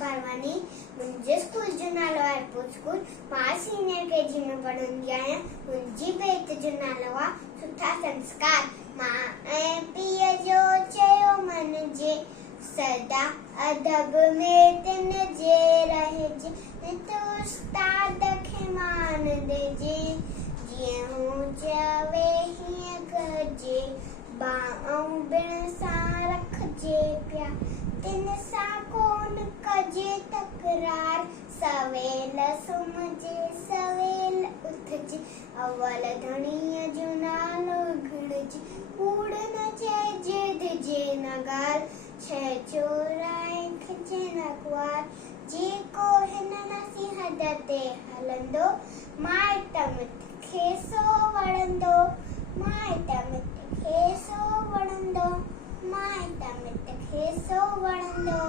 पारवानी। मुंहिंजे स्कूल जो नालो आहे एयरपोर्ट स्कूल। मां सीनियर केजी में पढ़ंदी आहियां। मुंहिंजी बेट जो नालो आहे सुठा संस्कार। मां ऐं पीउ जो चयो मञिजे, सदा अदब में तिन जे रहिजे, नित उस्ताद खे मान ॾिजे, जीअं हू चवे हीअं कजे, बाऊं बिण सां रखजे पिया, तिन सां कोन कजे तकरार, सवेल सुम्हिजे सवेल उथजे, अवल धणीअ जो नालो खणजे, कूड़ न चइजे दिजे न ॻाल्हि, छह चोराए खिचे न कुआर, जेको हिन नसीहत ते हलंदो, माइट मिट खे सो वणंदो, माइट मिट खे सो वणंदो, माइट मिट खे सो वणंदो।